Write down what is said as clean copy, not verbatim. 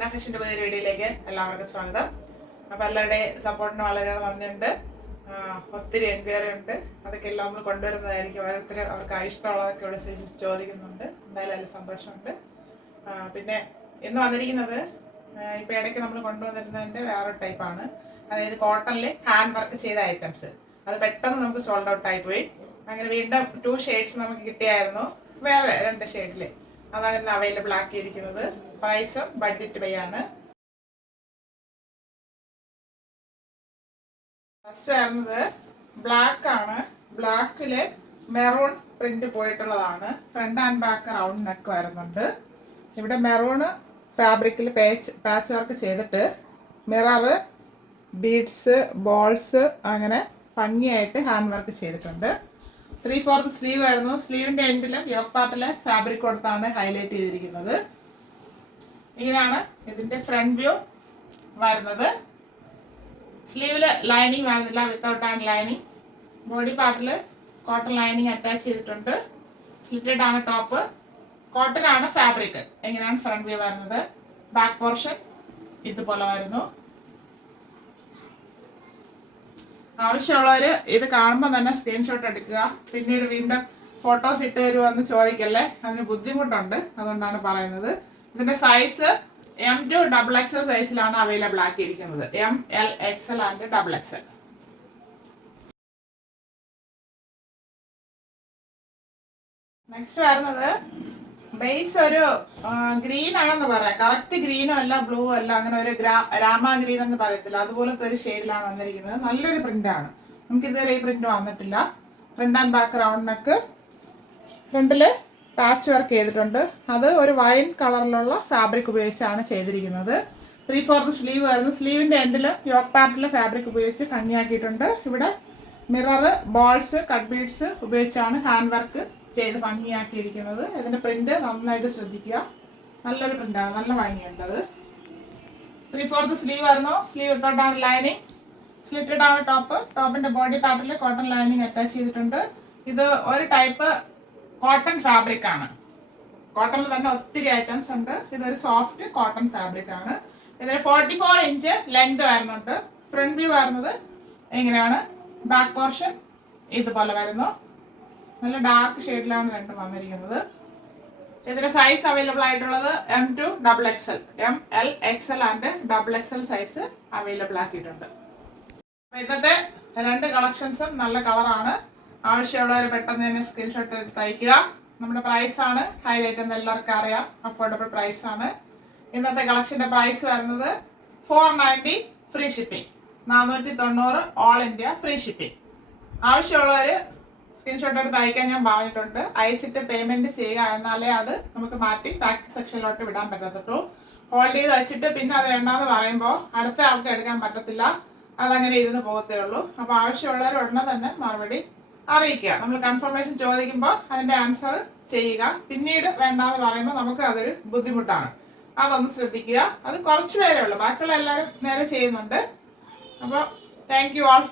മന്ന ഫാഷൻ്റെ പുതിയൊരു വീഡിയോയിലേക്ക് എല്ലാവർക്കും സ്വാഗതം. അപ്പോൾ എല്ലാവരുടെയും സപ്പോർട്ടിന് വളരെ നന്ദിയുണ്ട്. ഒത്തിരി എൻക്വയറി ഉണ്ട്. അതൊക്കെ എല്ലാം നമ്മൾ കൊണ്ടുവരുന്നതായിരിക്കും. ഓരോരുത്തർ അവർക്ക് ഇഷ്ടമുള്ളതൊക്കെ ഇവിടെ ചോദിക്കുന്നുണ്ട്. എന്തായാലും അതിൽ സന്തോഷമുണ്ട്. പിന്നെ ഇന്ന് വന്നിരിക്കുന്നത് ഇപ്പോൾ ഇടയ്ക്ക് നമ്മൾ കൊണ്ടുവന്നിരുന്നതിൻ്റെ വേറൊരു ടൈപ്പാണ്. അതായത് കോട്ടണിൽ ഹാൻഡ് വർക്ക് ചെയ്ത ഐറ്റംസ്. അത് പെട്ടെന്ന് നമുക്ക് സോൾഡ് ഔട്ട് ആയിപ്പോയി. അങ്ങനെ വീണ്ടും 2 ഷെയ്ഡ്സ് നമുക്ക് കിട്ടിയായിരുന്നു, വേറെ 2 ഷെയ്ഡിൽ. അതാണ് ഇന്ന് അവൈലബിൾ ആക്കിയിരിക്കുന്നത്. പ്രൈസും ബഡ്ജറ്റ് ബൈ ആണ്. ഫസ്റ്റ് വരുന്നത് ബ്ലാക്ക് ആണ്. ബ്ലാക്കില് മെറൂൺ പ്രിന്റ് പോയിട്ടുള്ളതാണ്. Front and back round neck വരുന്നുണ്ട്. ഇവിടെ മെറൂൺ ഫാബ്രിക്കിൽ പാച്ച് വർക്ക് ചെയ്തിട്ട് മിറർ, ബീഡ്സ്, ബോൾസ് അങ്ങനെ ഭംഗിയായിട്ട് ഹാൻഡ് വർക്ക് ചെയ്തിട്ടുണ്ട്. 3/4 സ്ലീവ് ആയിരുന്നു. സ്ലീവിന്റെ എൻഡിലും യോക്ക് പാർട്ടിലെ ഫാബ്രിക് കൊടുത്താണ് ഹൈലൈറ്റ് ചെയ്തിരിക്കുന്നത്. ഇങ്ങനെയാണ് ഇതിന്റെ ഫ്രണ്ട് വ്യൂ വരുന്നത്. സ്ലീവില് ലൈനിങ് വരുന്നില്ല, വിത്തൗട്ട് ആണ് ലൈനിങ്. ബോഡി പാർട്ടിൽ കോട്ടൺ ലൈനിങ് അറ്റാച്ച് ചെയ്തിട്ടുണ്ട്. സ്ലിറ്റഡ് ആണ് ടോപ്പ്. കോട്ടൺ ആണ് ഫാബ്രിക്. എങ്ങനെയാണ് ഫ്രണ്ട് വ്യൂ വരുന്നത്. ബാക്ക് പോർഷൻ ഇതുപോലെ വരുന്നു. ആവശ്യമുള്ളവർ ഇത് കാണുമ്പോൾ തന്നെ സ്ക്രീൻഷോട്ട് എടുക്കുക. പിന്നീട് വീണ്ടും ഫോട്ടോസ് ഇട്ട് തരുമെന്ന് ചോദിക്കല്ലേ, അതിന് ബുദ്ധിമുട്ടുണ്ട്. അതുകൊണ്ടാണ് പറയുന്നത്. ഇതിന്റെ സൈസ് M2 XXL സൈസിലാണ് അവൈലബിൾ ആക്കിയിരിക്കുന്നത്. M, L, XL and XXL. Next വരുന്നത് ബേസ് ഒരു ഗ്രീൻ ആണെന്ന് പറയാം. കറക്റ്റ് ഗ്രീനും അല്ല ബ്ലൂ അല്ല, അങ്ങനെ ഒരു രാമ ഗ്രീൻ എന്ന് പറയത്തില്ല, അതുപോലത്തെ ഒരു ഷെയ്ഡിലാണ് വന്നിരിക്കുന്നത്. നല്ലൊരു പ്രിന്റ് ആണ്. നമുക്ക് ഇതുവരെ ഈ പ്രിന്റ് വന്നിട്ടില്ല. Front and back round neck. ഫ്രണ്ടില് പാച്ച് വർക്ക് ചെയ്തിട്ടുണ്ട്. അത് ഒരു വൈൻ കളറിലുള്ള ഫാബ്രിക് ഉപയോഗിച്ചാണ് ചെയ്തിരിക്കുന്നത്. 3/4 സ്ലീവ് ആയിരുന്നു. സ്ലീവിന്റെ എൻഡിൽ യോക്ക് പാർട്ടിലെ ഫാബ്രിക് ഉപയോഗിച്ച് ഭംഗിയാക്കിയിട്ടുണ്ട്. ഇവിടെ മിറർ, ബോൾസ്, കട്ട് ബീഡ്സ് ഉപയോഗിച്ചാണ് ഹാൻഡ് വർക്ക് ചെയ്ത് ഭംഗിയാക്കിയിരിക്കുന്നത്. ഇതിന്റെ പ്രിന്റ് നന്നായിട്ട് ശ്രദ്ധിക്കുക. നല്ലൊരു പ്രിന്റാണ്, നല്ല ഭംഗിയുണ്ട്. അത് 3/4 സ്ലീവ് ആയിരുന്നു. സ്ലീവ് വിത്തൗട്ടാണ് ലൈനിങ്. സ്ലിറ്റഡ് ആണ് ടോപ്പ്. ടോപ്പിന്റെ ബോഡി പാർട്ടിൽ കോട്ടൺ ലൈനിങ് അറ്റാച്ച് ചെയ്തിട്ടുണ്ട്. ഇത് ഒരു ടൈപ്പ് കോട്ടൺ ഫാബ്രിക് ആണ്. കോട്ടണിൽ തന്നെ ഒത്തിരി ഐറ്റംസ് ഉണ്ട്. ഇതൊരു സോഫ്റ്റ് കോട്ടൺ ഫാബ്രിക് ആണ്. ഇതിന് 44 ഇഞ്ച് ലെങ്ത് വരുന്നുണ്ട്. ഫ്രണ്ട് വ്യൂ വരുന്നത് എങ്ങനെയാണ്. ബാക്ക് പോർഷൻ ഇതുപോലെ വരുന്നു. നല്ല ഡാർക്ക് ഷെയ്ഡിലാണ് രണ്ടും വന്നിരിക്കുന്നത്. ഇതിന്റെ സൈസ് അവൈലബിൾ ആയിട്ടുള്ളത് M2 XXL, M, L, XL and XXL size available ആക്കിയിട്ടുണ്ട്. ഇന്നത്തെ 2 കളക്ഷൻസും നല്ല കളറാണ്. ആവശ്യമുള്ളവർ പെട്ടെന്ന് തന്നെ സ്ക്രീൻഷോട്ട് എടുത്ത് അയക്കുക. നമ്മുടെ പ്രൈസ് ആണ് ഹൈലൈറ്റ് എന്ന് എല്ലാവർക്കും അറിയാം. അഫോർഡബിൾ പ്രൈസ് ആണ്. ഇന്നത്തെ കളക്ഷന്റെ പ്രൈസ് വരുന്നത് 490 free shipping, 490 all India free shipping. ആവശ്യമുള്ളവർ സ്ക്രീൻഷോട്ട് എടുത്ത് അയക്കാൻ ഞാൻ പറഞ്ഞിട്ടുണ്ട്. അയച്ചിട്ട് പേയ്മെന്റ് ചെയ്യുക, എന്നാലേ അത് നമുക്ക് മാറ്റി പാക്ക് സെക്ഷനിലോട്ട് വിടാൻ പറ്റത്തുള്ളൂ. ഹോൾഡ് ചെയ്ത് വെച്ചിട്ട് പിന്നെ അത് വേണ്ടാന്ന് പറയുമ്പോൾ അടുത്ത ആൾക്ക് എടുക്കാൻ പറ്റത്തില്ല. അതങ്ങനെ ഇരുന്ന് പോകത്തേ ഉള്ളൂ. അപ്പോൾ ആവശ്യമുള്ളവർ ഉടനെ തന്നെ മറുപടി അറിയിക്കുക. നമ്മൾ കൺഫർമേഷൻ ചോദിക്കുമ്പോൾ അതിന്റെ ആൻസർ ചെയ്യുക. പിന്നീട് വേണ്ടാന്ന് പറയുമ്പോൾ നമുക്ക് അതൊരു ബുദ്ധിമുട്ടാണ്. അതൊന്ന് ശ്രദ്ധിക്കുക. അത് കുറച്ച് പേരേ ഉള്ളൂ, ബാക്കിയുള്ള എല്ലാവരും നേരെ ചെയ്യുന്നുണ്ട്. അപ്പോൾ താങ്ക് യു ആൾ.